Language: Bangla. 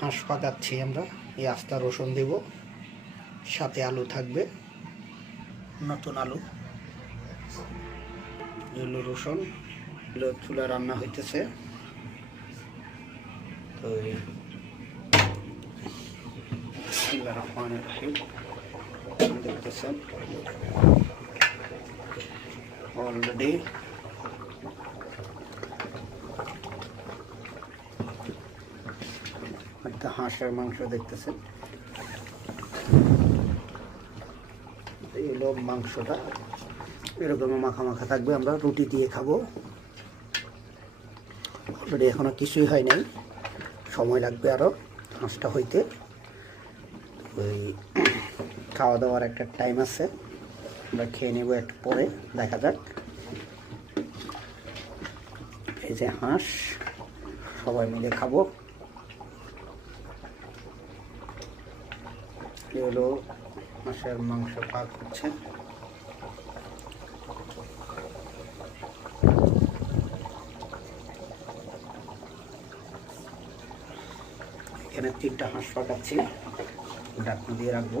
হাঁস পাকাচ্ছি আমরা। এই আস্তা রসুন দেব, সাথে আলু থাকবে, নতুন আলু। এগুলো রসুন, এগুলো চুলা রান্না হইতেছে। তো দেখতেছেন অলরেডি একটা হাঁসের মাংস দেখতেছেন। এই হলো মাংসটা, এরকম মাখা মাখা থাকবে। আমরা রুটি দিয়ে খাবো। অলরেডি এখনো কিছুই হয় নাই, সময় লাগবে আরো হাঁসটা হইতে। ওই খাওয়া দাওয়ার একটা টাইম আছে, আমরা খেয়ে নেব একটু পরে, দেখা যাক। এই যে হাঁস, সবাই মিলে খাবো। এই হলো হাঁসের মাংস পাক হচ্ছে। এখানে 3টা হাঁস পাকাচ্ছি, ঢাকনা দিয়ে রাখবো।